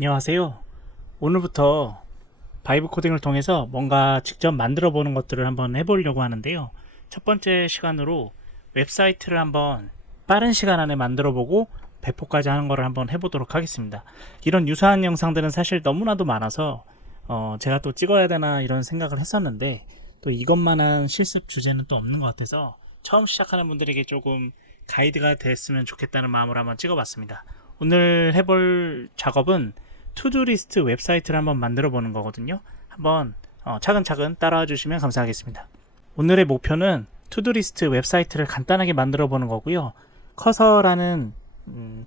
안녕하세요. 오늘부터 바이브 코딩을 통해서 뭔가 직접 만들어 보는 것들을 한번 해보려고 하는데요. 첫 번째 시간으로 웹사이트를 한번 빠른 시간 안에 만들어 보고 배포까지 하는 거를 한번 해보도록 하겠습니다. 이런 유사한 영상들은 사실 너무나도 많아서 제가 또 찍어야 되나 이런 생각을 했었는데 또 이것만한 실습 주제는 또 없는 것 같아서 처음 시작하는 분들에게 조금 가이드가 됐으면 좋겠다는 마음으로 한번 찍어봤습니다. 오늘 해볼 작업은 투두리스트 웹사이트를 한번 만들어 보는 거거든요. 한번 차근차근 따라와 주시면 감사하겠습니다. 오늘의 목표는 투두리스트 웹사이트를 간단하게 만들어 보는 거고요. 커서라는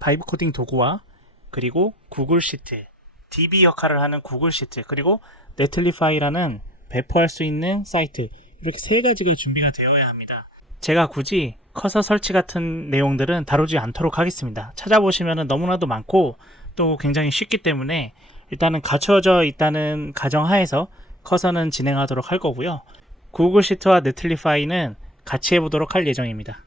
바이브 코딩 도구와 그리고 구글 시트, DB 역할을 하는 구글 시트, 그리고 네틀리파이라는 배포할 수 있는 사이트, 이렇게 세 가지가 준비가 되어야 합니다. 제가 굳이 커서 설치 같은 내용들은 다루지 않도록 하겠습니다. 찾아보시면 너무나도 많고 또 굉장히 쉽기 때문에 일단은 갖춰져 있다는 가정하에서 커서는 진행하도록 할 거고요. 구글 시트와 네틀리파이는 같이 해보도록 할 예정입니다.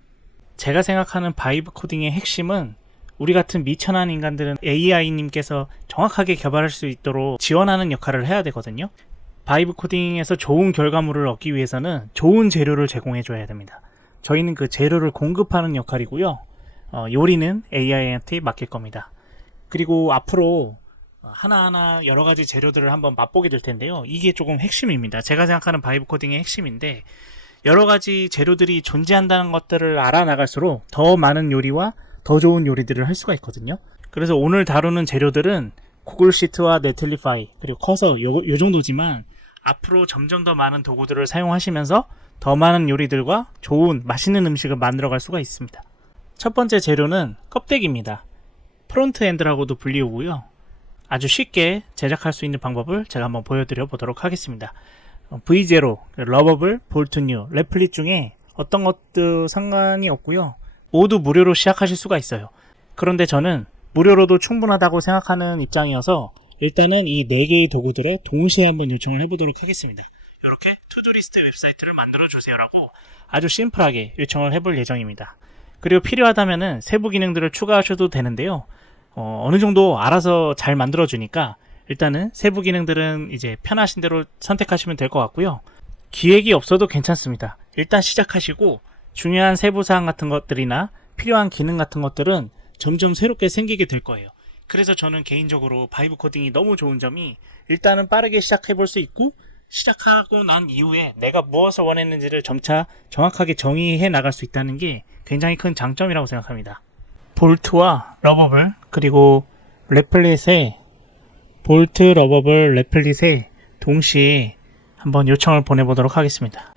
제가 생각하는 바이브 코딩의 핵심은 우리 같은 미천한 인간들은 AI님께서 정확하게 개발할 수 있도록 지원하는 역할을 해야 되거든요. 바이브 코딩에서 좋은 결과물을 얻기 위해서는 좋은 재료를 제공해 줘야 됩니다. 저희는 그 재료를 공급하는 역할이고요. 요리는 AI한테 맡길 겁니다. 그리고 앞으로 하나하나 여러 가지 재료들을 한번 맛보게 될 텐데요. 이게 조금 핵심입니다. 제가 생각하는 바이브 코딩의 핵심인데 여러 가지 재료들이 존재한다는 것들을 알아나갈수록 더 많은 요리와 더 좋은 요리들을 할 수가 있거든요. 그래서 오늘 다루는 재료들은 구글 시트와 네틀리파이 그리고 커서 요 정도지만 앞으로 점점 더 많은 도구들을 사용하시면서 더 많은 요리들과 좋은 맛있는 음식을 만들어갈 수가 있습니다. 첫 번째 재료는 껍데기입니다. 프론트엔드라고도 불리우고요. 아주 쉽게 제작할 수 있는 방법을 제가 한번 보여드려 보도록 하겠습니다. V0, 러버블, 볼트뉴, 레플릿 중에 어떤 것도 상관이 없고요. 모두 무료로 시작하실 수가 있어요. 그런데 저는 무료로도 충분하다고 생각하는 입장이어서 일단은 이 4개의 도구들을 동시에 한번 요청을 해보도록 하겠습니다. 이렇게 투두리스트 웹사이트를 만들어주세요라고 아주 심플하게 요청을 해볼 예정입니다. 그리고 필요하다면 세부 기능들을 추가하셔도 되는데요. 어느 정도 알아서 잘 만들어주니까 일단은 세부 기능들은 이제 편하신 대로 선택하시면 될 것 같고요. 기획이 없어도 괜찮습니다. 일단 시작하시고 중요한 세부사항 같은 것들이나 필요한 기능 같은 것들은 점점 새롭게 생기게 될 거예요. 그래서 저는 개인적으로 바이브 코딩이 너무 좋은 점이 일단은 빠르게 시작해볼 수 있고 시작하고 난 이후에 내가 무엇을 원했는지를 점차 정확하게 정의해 나갈 수 있다는 게 굉장히 큰 장점이라고 생각합니다. 볼트와 러버블 그리고 레플릿에 볼트, 러버블, 레플릿에 동시에 한번 요청을 보내보도록 하겠습니다.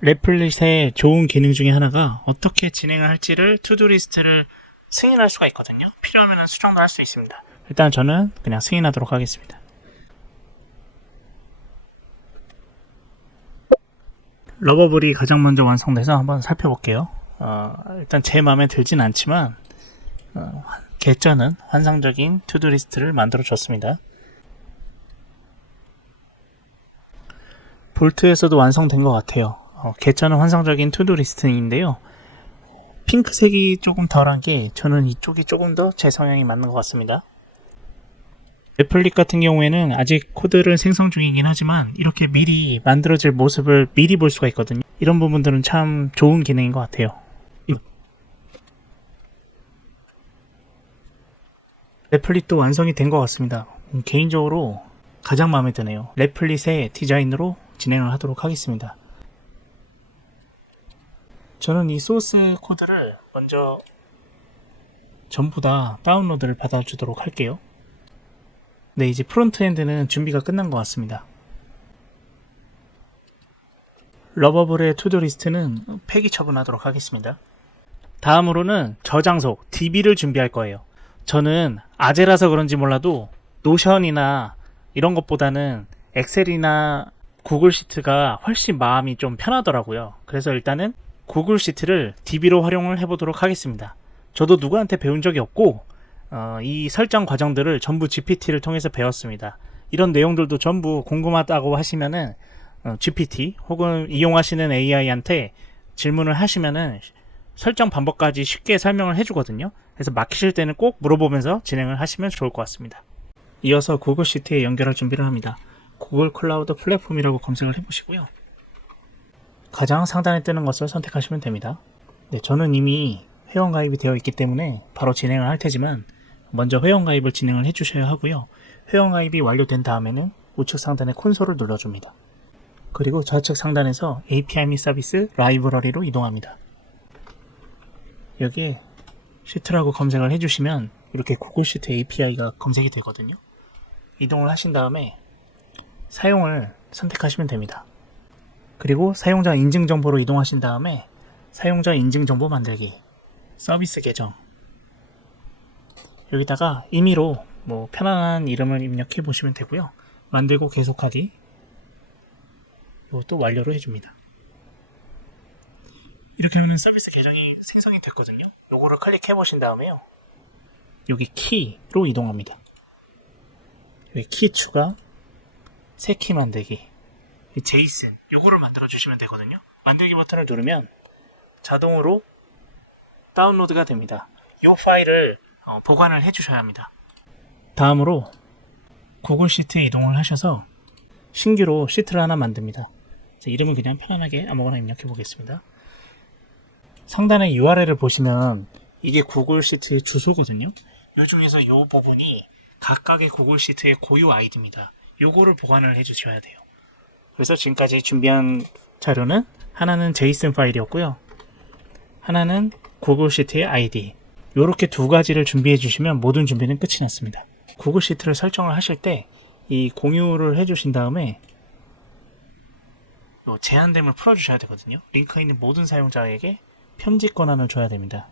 레플릿의 좋은 기능 중에 하나가 어떻게 진행을 할지를 투두리스트를 승인할 수가 있거든요. 필요하면 수정도 할 수 있습니다. 일단 저는 그냥 승인하도록 하겠습니다. 러버블이 가장 먼저 완성돼서 한번 살펴볼게요. 일단 제 마음에 들진 않지만 개쩌는 환상적인 투두리스트를 만들어 줬습니다. 볼트에서도 완성된 것 같아요. 개쩌는 환상적인 투두리스트인데요. 핑크색이 조금 덜한 게 저는 이쪽이 조금 더 제 성향이 맞는 것 같습니다. 레플릿 같은 경우에는 아직 코드를 생성 중이긴 하지만 이렇게 미리 만들어질 모습을 미리 볼 수가 있거든요. 이런 부분들은 참 좋은 기능인 것 같아요. 레플릿도 완성이 된 것 같습니다. 개인적으로 가장 마음에 드네요. 레플릿의 디자인으로 진행을 하도록 하겠습니다. 저는 이 소스 코드를 먼저 전부 다 다운로드를 받아주도록 할게요. 네, 이제 프론트엔드는 준비가 끝난 것 같습니다. 러버블의 투두리스트는 폐기 처분하도록 하겠습니다. 다음으로는 저장소 DB를 준비할 거예요. 저는 아재라서 그런지 몰라도 노션이나 이런 것보다는 엑셀이나 구글 시트가 훨씬 마음이 좀 편하더라고요. 그래서 일단은 구글 시트를 DB로 활용을 해보도록 하겠습니다. 저도 누구한테 배운 적이 없고 이 설정 과정들을 전부 GPT를 통해서 배웠습니다. 이런 내용들도 전부 궁금하다고 하시면은 GPT 혹은 이용하시는 AI한테 질문을 하시면은 설정 방법까지 쉽게 설명을 해주거든요. 그래서 막히실 때는 꼭 물어보면서 진행을 하시면 좋을 것 같습니다. 이어서 구글 시트에 연결할 준비를 합니다. 구글 클라우드 플랫폼이라고 검색을 해보시고요. 가장 상단에 뜨는 것을 선택하시면 됩니다. 네, 저는 이미 회원가입이 되어 있기 때문에 바로 진행을 할 테지만 먼저 회원가입을 진행을 해주셔야 하고요. 회원가입이 완료된 다음에는 우측 상단에 콘솔을 눌러줍니다. 그리고 좌측 상단에서 API 및 서비스 라이브러리로 이동합니다. 여기에 시트라고 검색을 해주시면 이렇게 구글 시트 API가 검색이 되거든요. 이동을 하신 다음에 사용을 선택하시면 됩니다. 그리고 사용자 인증 정보로 이동하신 다음에 사용자 인증 정보 만들기, 서비스 계정, 여기다가 임의로 편안한 이름을 입력해 보시면 되고요. 만들고 계속하기, 이것도 완료로 해줍니다. 이렇게 하면 서비스 계정이 생성이 됐거든요. 요거를 클릭해 보신 다음에요, 여기 키로 이동합니다. 여기 키 추가, 새 키 만들기, 제이슨 요거를 만들어 주시면 되거든요. 만들기 버튼을 누르면 자동으로 다운로드가 됩니다. 이 파일을 보관을 해 주셔야 합니다. 다음으로 구글 시트에 이동을 하셔서 신규로 시트를 하나 만듭니다. 이름은 그냥 편안하게 아무거나 입력해 보겠습니다. 상단에 URL을 보시면 이게 구글 시트의 주소거든요. 이 중에서 이 부분이 각각의 구글 시트의 고유 아이디입니다. 요거를 보관을 해 주셔야 돼요. 그래서 지금까지 준비한 자료는 하나는 제이슨 파일이었고요. 하나는 구글 시트의 아이디. 이렇게 두 가지를 준비해 주시면 모든 준비는 끝이 났습니다. 구글 시트를 설정을 하실 때 이 공유를 해 주신 다음에 제한됨을 풀어주셔야 되거든요. 링크에 있는 모든 사용자에게 편집 권한을 줘야 됩니다.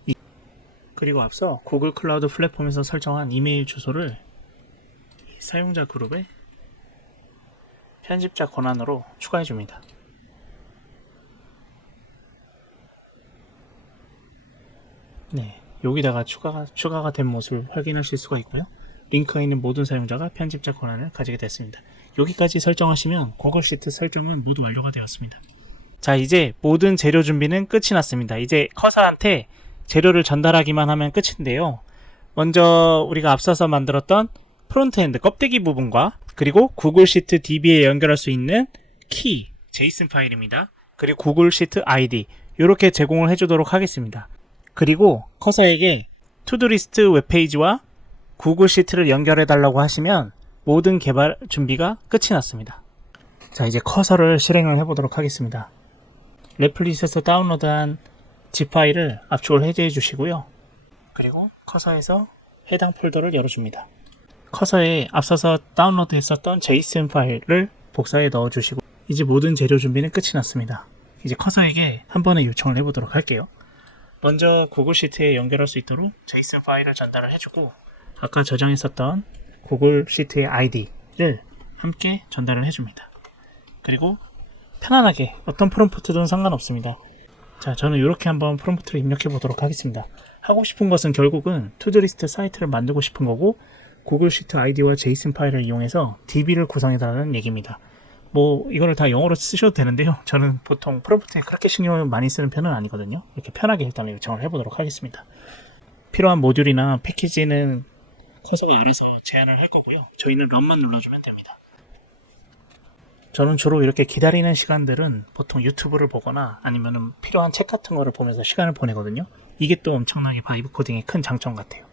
그리고 앞서 구글 클라우드 플랫폼에서 설정한 이메일 주소를 사용자 그룹에 편집자 권한으로 추가해 줍니다. 네, 여기다가 추가가 된 모습을 확인하실 수가 있고요. 링크에 있는 모든 사용자가 편집자 권한을 가지게 됐습니다. 여기까지 설정하시면 구글 시트 설정은 모두 완료가 되었습니다. 자, 이제 모든 재료 준비는 끝이 났습니다. 이제 커서한테 재료를 전달하기만 하면 끝인데요. 먼저 우리가 앞서서 만들었던 프론트엔드 껍데기 부분과 그리고 구글 시트 DB에 연결할 수 있는 키, 제이슨 파일입니다. 그리고 구글 시트 아이디 이렇게 제공을 해주도록 하겠습니다. 그리고 커서에게 투두리스트 웹페이지와 구글 시트를 연결해 달라고 하시면 모든 개발 준비가 끝이 났습니다. 자, 이제 커서를 실행을 해보도록 하겠습니다. 레플릿에서 다운로드한 zip 파일을 압축을 해제해 주시고요. 그리고 커서에서 해당 폴더를 열어줍니다. 커서에 앞서서 다운로드 했었던 제이슨 파일을 복사해 넣어주시고 이제 모든 재료 준비는 끝이 났습니다. 이제 커서에게 한 번에 요청을 해보도록 할게요. 먼저 구글 시트에 연결할 수 있도록 제이슨 파일을 전달을 해주고 아까 저장했었던 구글 시트의 아이디를 함께 전달을 해줍니다. 그리고 편안하게 어떤 프롬프트든 상관없습니다. 자, 저는 이렇게 한번 프롬프트를 입력해 보도록 하겠습니다. 하고 싶은 것은 결국은 투두리스트 사이트를 만들고 싶은 거고 구글 시트 아이디와 제이슨 파일을 이용해서 DB를 구성해 달라는 얘기입니다. 이거를 다 영어로 쓰셔도 되는데요. 저는 보통 프롬프트에 그렇게 신경을 많이 쓰는 편은 아니거든요. 이렇게 편하게 일단 요청을 해보도록 하겠습니다. 필요한 모듈이나 패키지는 커서가 알아서 제안을 할 거고요. 저희는 런만 눌러주면 됩니다. 저는 주로 이렇게 기다리는 시간들은 보통 유튜브를 보거나 아니면 필요한 책 같은 거를 보면서 시간을 보내거든요. 이게 또 엄청나게 바이브 코딩의 큰 장점 같아요.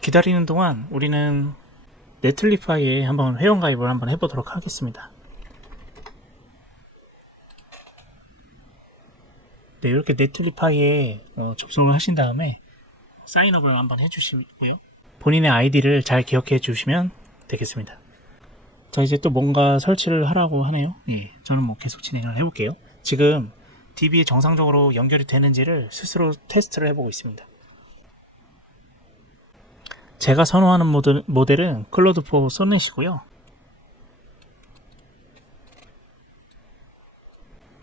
기다리는 동안 우리는 네틀리파이에 한번 회원가입을 한번 해보도록 하겠습니다. 네, 이렇게 네틀리파이에 접속을 하신 다음에 사인업을 한번 해주시고요. 본인의 아이디를 잘 기억해 주시면 되겠습니다. 자, 이제 또 뭔가 설치를 하라고 하네요. 예, 저는 계속 진행을 해볼게요. 지금 DB에 정상적으로 연결이 되는지를 스스로 테스트를 해보고 있습니다. 제가 선호하는 모델은 클로드4 썬넷이고요.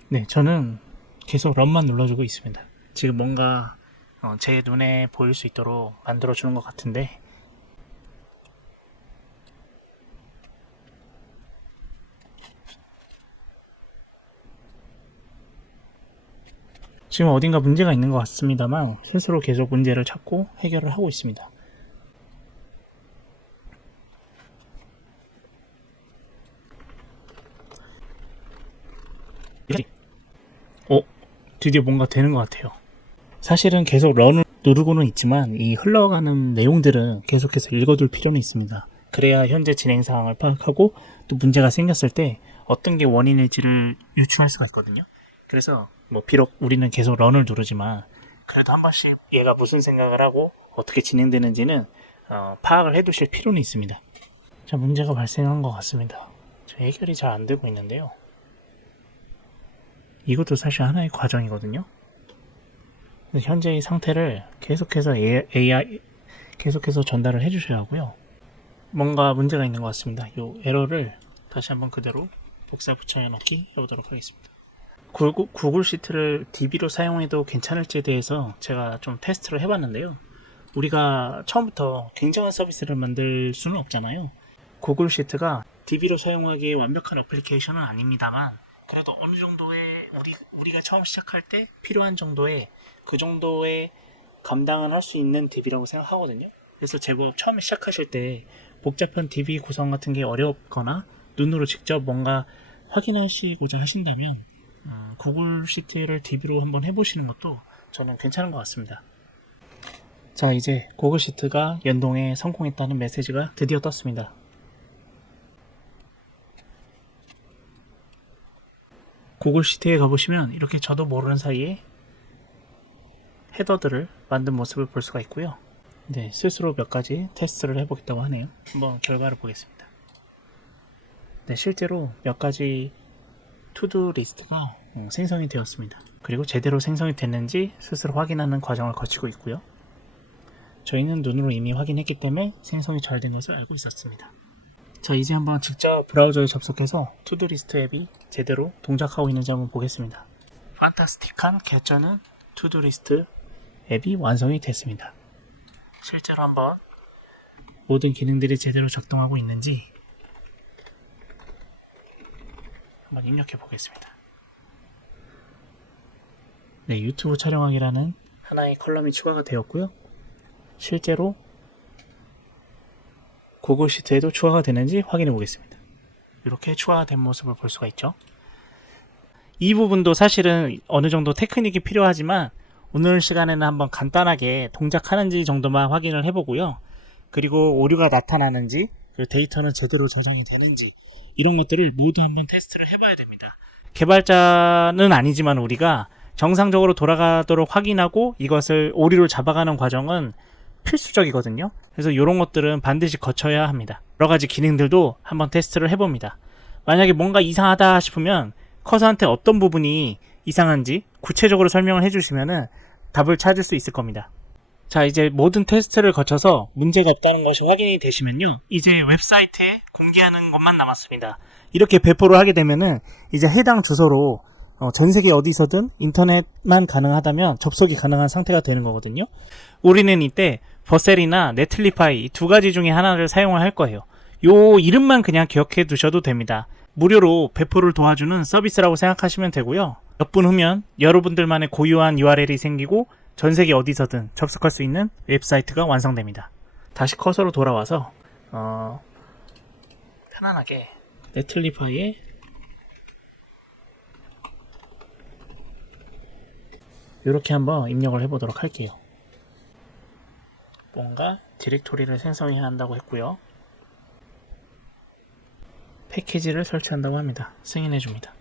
네, 저는 계속 런만 눌러주고 있습니다. 지금 뭔가 제 눈에 보일 수 있도록 만들어주는 것 같은데 지금 어딘가 문제가 있는 것 같습니다만 스스로 계속 문제를 찾고 해결을 하고 있습니다. 드디어 뭔가 되는 것 같아요. 사실은 계속 런을 누르고는 있지만 이 흘러가는 내용들은 계속해서 읽어둘 필요는 있습니다. 그래야 현재 진행 상황을 파악하고 또 문제가 생겼을 때 어떤 게 원인일지를 유추할 수가 있거든요. 그래서 비록 우리는 계속 런을 누르지만 그래도 한 번씩 얘가 무슨 생각을 하고 어떻게 진행되는지는 파악을 해두실 필요는 있습니다. 자, 문제가 발생한 것 같습니다. 해결이 잘 안 되고 있는데요. 이것도 사실 하나의 과정이거든요. 현재의 상태를 계속해서 AI 계속해서 전달을 해주셔야 하고요. 뭔가 문제가 있는 것 같습니다. 이 에러를 다시 한번 그대로 복사 붙여넣기 해보도록 하겠습니다. 구글 시트를 DB로 사용해도 괜찮을지에 대해서 제가 좀 테스트를 해봤는데요. 우리가 처음부터 굉장한 서비스를 만들 수는 없잖아요. 구글 시트가 DB로 사용하기에 완벽한 어플리케이션은 아닙니다만 그래도 어느 정도의 우리가 처음 시작할 때 필요한 정도의 그 정도의 감당은 할 수 있는 DB라고 생각하거든요. 그래서 제법 처음에 시작하실 때 복잡한 DB 구성 같은 게 어렵거나 눈으로 직접 뭔가 확인하시고자 하신다면 구글 시트를 DB로 한번 해보시는 것도 저는 괜찮은 것 같습니다. 자, 이제 구글 시트가 연동에 성공했다는 메시지가 드디어 떴습니다. 구글 시트에 가보시면 이렇게 저도 모르는 사이에 헤더들을 만든 모습을 볼 수가 있고요. 네, 스스로 몇 가지 테스트를 해보겠다고 하네요. 한번 결과를 보겠습니다. 네, 실제로 몇 가지 투두 리스트가 생성이 되었습니다. 그리고 제대로 생성이 됐는지 스스로 확인하는 과정을 거치고 있고요. 저희는 눈으로 이미 확인했기 때문에 생성이 잘 된 것을 알고 있었습니다. 자, 이제 한번 직접 브라우저에 접속해서 투두리스트 앱이 제대로 동작하고 있는지 한번 보겠습니다. 판타스틱한 개쩌는 투두리스트 앱이 완성이 됐습니다. 실제로 한번 모든 기능들이 제대로 작동하고 있는지 한번 입력해 보겠습니다. 네, 유튜브 촬영하기라는 하나의 컬럼이 추가가 되었고요. 실제로 구글 시트에도 추가가 되는지 확인해 보겠습니다. 이렇게 추가가 된 모습을 볼 수가 있죠. 이 부분도 사실은 어느 정도 테크닉이 필요하지만 오늘 시간에는 한번 간단하게 동작하는지 정도만 확인을 해보고요. 그리고 오류가 나타나는지 데이터는 제대로 저장이 되는지 이런 것들을 모두 한번 테스트를 해봐야 됩니다. 개발자는 아니지만 우리가 정상적으로 돌아가도록 확인하고 이것을 오류를 잡아가는 과정은 필수적이거든요. 그래서 이런 것들은 반드시 거쳐야 합니다. 여러 가지 기능들도 한번 테스트를 해봅니다. 만약에 뭔가 이상하다 싶으면 커서한테 어떤 부분이 이상한지 구체적으로 설명을 해주시면 답을 찾을 수 있을 겁니다. 자, 이제 모든 테스트를 거쳐서 문제가 없다는 것이 확인이 되시면요, 이제 웹사이트에 공개하는 것만 남았습니다. 이렇게 배포를 하게 되면은 이제 해당 주소로 전 세계 어디서든 인터넷만 가능하다면 접속이 가능한 상태가 되는 거거든요. 우리는 이때 버셀이나 네틀리파이 두 가지 중에 하나를 사용을 할 거예요. 요 이름만 그냥 기억해 두셔도 됩니다. 무료로 배포를 도와주는 서비스라고 생각하시면 되고요. 몇 분 후면 여러분들만의 고유한 URL이 생기고 전 세계 어디서든 접속할 수 있는 웹사이트가 완성됩니다. 다시 커서로 돌아와서 편안하게 네틀리파이에 이렇게 한번 입력을 해보도록 할게요. 뭔가 디렉토리를 생성해야 한다고 했고요. 패키지를 설치한다고 합니다. 승인해 줍니다.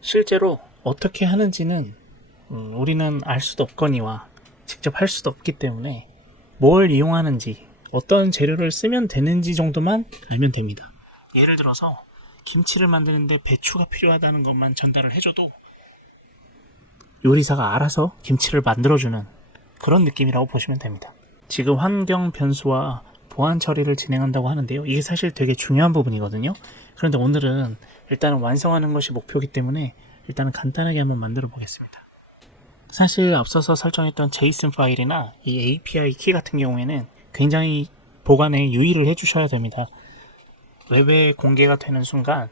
실제로 어떻게 하는지는 우리는 알 수도 없거니와 직접 할 수도 없기 때문에 뭘 이용하는지 어떤 재료를 쓰면 되는지 정도만 알면 됩니다. 예를 들어서 김치를 만드는데 배추가 필요하다는 것만 전달을 해줘도 요리사가 알아서 김치를 만들어주는 그런 느낌이라고 보시면 됩니다. 지금 환경 변수와 보안 처리를 진행한다고 하는데요. 이게 사실 되게 중요한 부분이거든요. 그런데 오늘은 일단은 완성하는 것이 목표이기 때문에 일단은 간단하게 한번 만들어 보겠습니다. 사실 앞서서 설정했던 JSON 파일이나 이 API 키 같은 경우에는 굉장히 보관에 유의를 해주셔야 됩니다. 웹에 공개가 되는 순간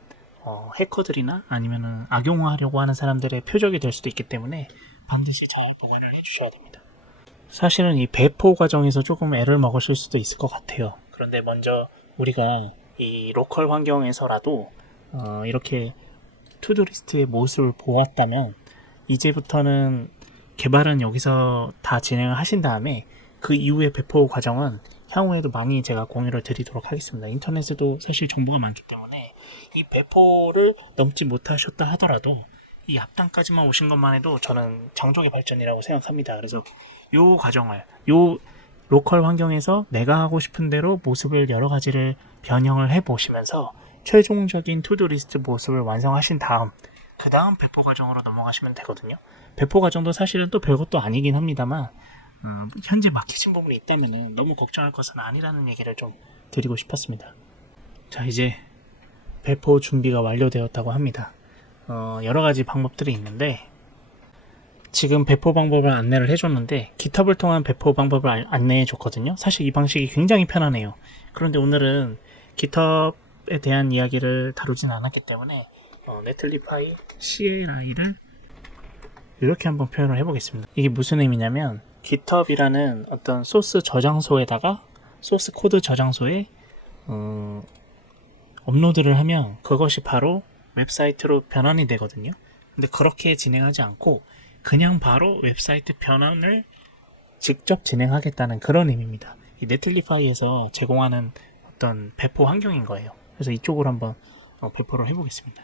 해커들이나 아니면은 악용하려고 하는 사람들의 표적이 될 수도 있기 때문에 반드시 잘 보관을 해주셔야 됩니다. 사실은 이 배포 과정에서 조금 애를 먹으실 수도 있을 것 같아요. 그런데 먼저 우리가 이 로컬 환경에서라도 이렇게 투두리스트의 모습을 보았다면 이제부터는 개발은 여기서 다 진행을 하신 다음에 그 이후의 배포 과정은 향후에도 많이 제가 공유를 드리도록 하겠습니다. 인터넷에도 사실 정보가 많기 때문에 이 배포를 넘지 못하셨다 하더라도 이 앞단까지만 오신 것만 해도 저는 장족의 발전이라고 생각합니다. 그래서 요 과정을 요 로컬 환경에서 내가 하고 싶은 대로 모습을 여러 가지를 변형을 해 보시면서 최종적인 투두리스트 모습을 완성하신 다음 그 다음 배포 과정으로 넘어가시면 되거든요. 배포 과정도 사실은 또 별것도 아니긴 합니다만 현재 막히신 부분이 있다면 너무 걱정할 것은 아니라는 얘기를 좀 드리고 싶었습니다. 자, 이제 배포 준비가 완료되었다고 합니다. 여러 가지 방법들이 있는데 지금 배포 방법을 안내를 해줬는데 GitHub을 통한 배포 방법을 안내해줬거든요. 사실 이 방식이 굉장히 편하네요. 그런데 오늘은 GitHub에 대한 이야기를 다루진 않았기 때문에 네틀리파이 CLI를 이렇게 한번 표현을 해보겠습니다. 이게 무슨 의미냐면 GitHub이라는 어떤 소스 저장소에다가 소스 코드 저장소에 업로드를 하면 그것이 바로 웹사이트로 변환이 되거든요. 근데 그렇게 진행하지 않고 그냥 바로 웹사이트 변환을 직접 진행하겠다는 그런 의미입니다. 이 네틀리파이에서 제공하는 어떤 배포 환경인 거예요. 그래서 이쪽으로 한번 배포를 해보겠습니다.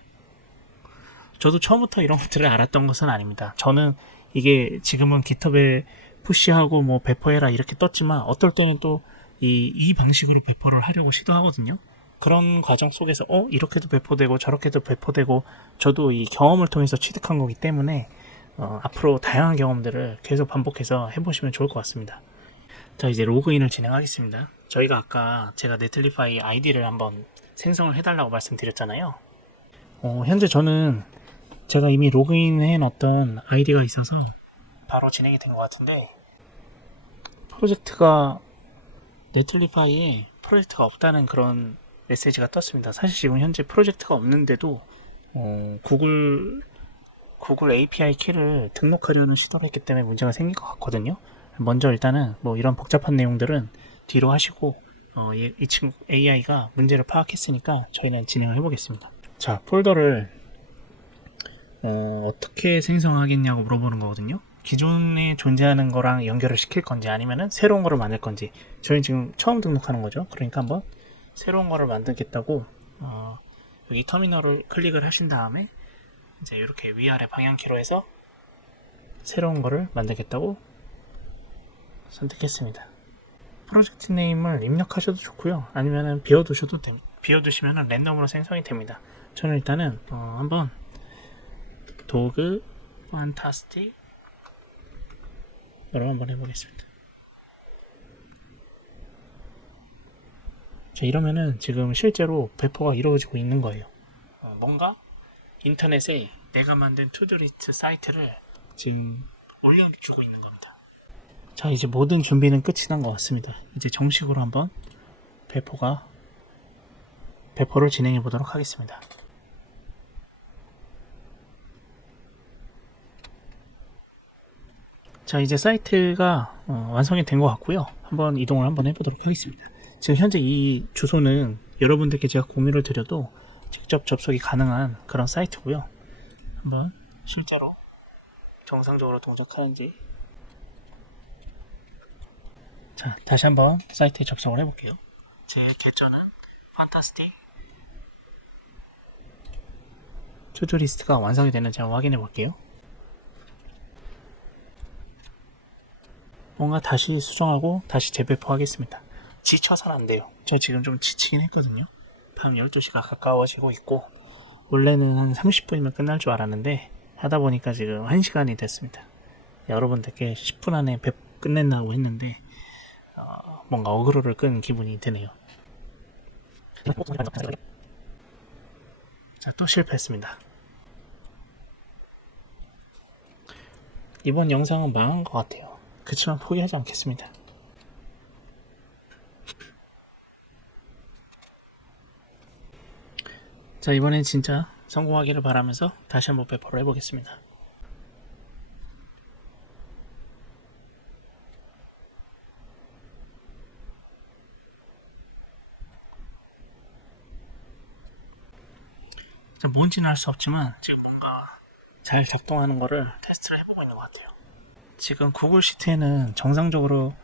저도 처음부터 이런 것들을 알았던 것은 아닙니다. 저는 이게 지금은 GitHub에 푸시하고 뭐 배포해라 이렇게 떴지만 어떨 때는 또 이 방식으로 배포를 하려고 시도하거든요. 그런 과정 속에서 이렇게도 배포되고 저렇게도 배포되고 저도 이 경험을 통해서 취득한 거기 때문에 앞으로 다양한 경험들을 계속 반복해서 해보시면 좋을 것 같습니다. 자, 이제 로그인을 진행하겠습니다. 저희가 아까 제가 네틀리파이 아이디를 한번 생성을 해달라고 말씀드렸잖아요. 현재 저는 제가 이미 로그인해 놨던 아이디가 있어서 바로 진행이 된 것 같은데 프로젝트가 네틀리파이에 프로젝트가 없다는 그런 메시지가 떴습니다. 사실 지금 현재 프로젝트가 없는데도 구글 API 키를 등록하려는 시도를 했기 때문에 문제가 생길 것 같거든요. 먼저 일단은 뭐 이런 복잡한 내용들은 뒤로 하시고 이 친구 AI가 문제를 파악했으니까 저희는 진행을 해보겠습니다. 자, 폴더를 어떻게 생성하겠냐고 물어보는 거거든요. 기존에 존재하는 거랑 연결을 시킬 건지 아니면은 새로운 거를 만들 건지. 저희는 지금 처음 등록하는 거죠. 그러니까 한번 새로운 거를 만들겠다고 여기 터미널을 클릭을 하신 다음에 이제 이렇게 위아래 방향키로 해서 새로운 거를 만들겠다고 선택했습니다. 프로젝트 네임을 입력하셔도 좋고요. 아니면은 비워두시면은 랜덤으로 생성이 됩니다. 저는 일단은 한번 도그 판타스틱 여러 한번 해보겠습니다. 자, 이러면은 지금 실제로 배포가 이루어지고 있는 거예요. 뭔가 인터넷에 내가 만든 투두리스트 사이트를 지금 올려주고 있는 겁니다. 자, 이제 모든 준비는 끝이 난 것 같습니다. 이제 정식으로 한번 배포를 진행해 보도록 하겠습니다. 자, 이제 사이트가 완성이 된 것 같고요. 한번 이동을 한번 해보도록 하겠습니다. 지금 현재 이 주소는 여러분들께 제가 공유를 드려도 직접 접속이 가능한 그런 사이트고요. 한번 실제로 정상적으로 동작하는지. 자, 다시 한번 사이트에 접속을 해볼게요. 제 계좌는 판타스틱 투두리스트가 완성이 되는지 한번 확인해 볼게요. 뭔가 다시 수정하고 다시 재배포하겠습니다. 지쳐서는 안 돼요. 저 지금 좀 지치긴 했거든요. 밤 12시가 가까워지고 있고 원래는 한 30분이면 끝날 줄 알았는데 하다 보니까 지금 1시간이 됐습니다. 여러분들께 10분 안에 끝낸다고 했는데 뭔가 어그로를 끈 기분이 드네요. 자, 또 실패했습니다. 이번 영상은 망한 것 같아요. 그치만 포기하지 않겠습니다. 자, 이번엔 진짜 성공하기를 바라면서 다시 한번 배포를 해보겠습니다. 뭔지는 알 수 없지만 지금 뭔가 잘 작동하는 거를 테스트를 해보고 있는 것 같아요. 지금 구글 시트에는 정상적으로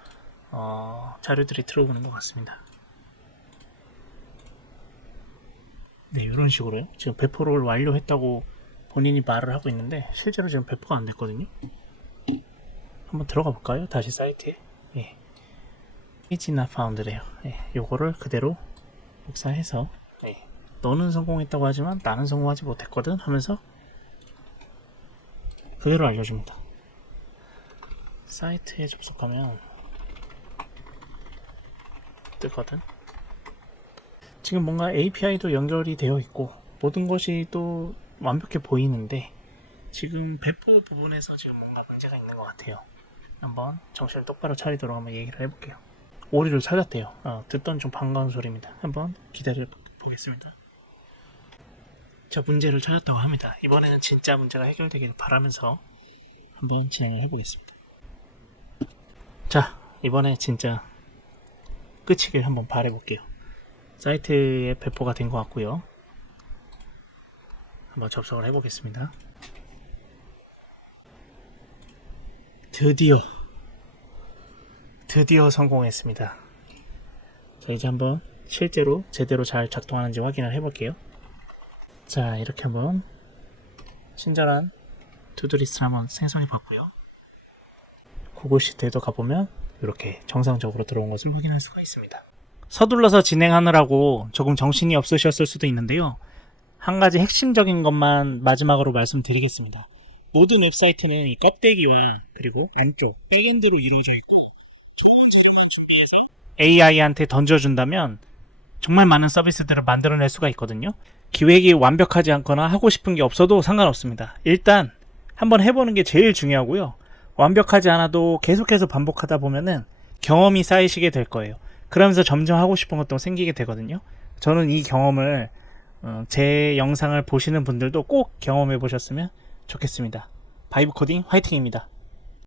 자료들이 들어오는 것 같습니다. 네, 이런 식으로요. 지금 배포를 완료했다고 본인이 말을 하고 있는데 실제로 지금 배포가 안 됐거든요. 한번 들어가 볼까요? 다시 사이트에. 예. Page not found래요. 예, 요거를 그대로 복사해서 예. 너는 성공했다고 하지만 나는 성공하지 못했거든 하면서 그대로 알려줍니다. 사이트에 접속하면 뜨거든. 지금 뭔가 API도 연결이 되어 있고 모든 것이 또 완벽해 보이는데 지금 배포 부분에서 지금 뭔가 문제가 있는 것 같아요. 한번 정신을 똑바로 차리도록 한번 얘기를 해볼게요. 오리를 찾았대요. 듣던 좀 반가운 소리입니다. 한번 기다려 보겠습니다. 자, 문제를 찾았다고 합니다. 이번에는 진짜 문제가 해결되길 바라면서 한번 진행을 해보겠습니다. 자, 이번에 진짜 끝이길 한번 바라볼게요. 사이트에 배포가 된 것 같고요. 한번 접속을 해보겠습니다. 드디어 성공했습니다. 자, 이제 한번 실제로 제대로 잘 작동하는지 확인을 해볼게요. 자, 이렇게 한번 친절한 투두리스트를 한번 생성해 봤고요. 구글 시트에도 가보면 이렇게 정상적으로 들어온 것을 확인할 수가 있습니다. 서둘러서 진행하느라고 조금 정신이 없으셨을 수도 있는데요. 한 가지 핵심적인 것만 마지막으로 말씀드리겠습니다. 모든 웹사이트는 이 껍데기와 그리고 안쪽 백엔드로 이루어져 있고 좋은 재료만 준비해서 AI한테 던져준다면 정말 많은 서비스들을 만들어낼 수가 있거든요. 기획이 완벽하지 않거나 하고 싶은 게 없어도 상관없습니다. 일단 한번 해보는 게 제일 중요하고요. 완벽하지 않아도 계속해서 반복하다 보면은 경험이 쌓이시게 될 거예요. 그러면서 점점 하고 싶은 것도 생기게 되거든요. 저는 이 경험을 제 영상을 보시는 분들도 꼭 경험해 보셨으면 좋겠습니다. 바이브 코딩 화이팅입니다.